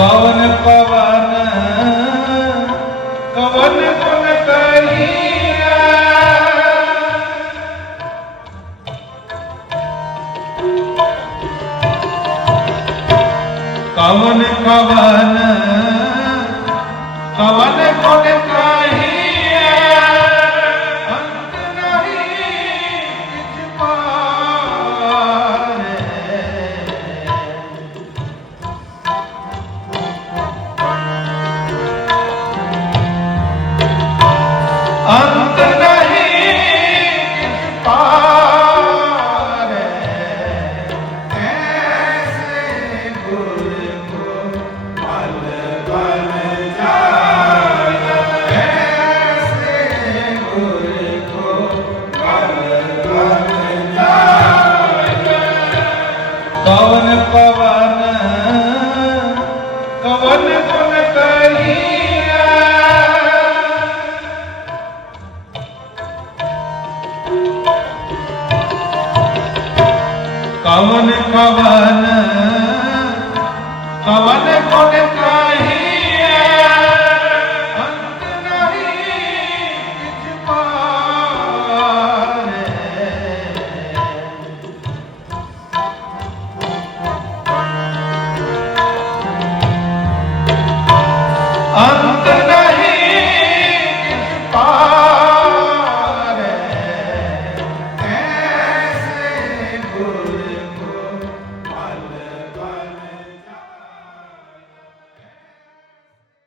पवन पवन कवन कुन कहिया कवन कवन कवन ਪਵਨ ਪਵਨ ਕਵਨ ਕਵਨ ਕਹੀਆ ਕਵਨ ਕਵਨ ਕਵਨ ਕਵਨ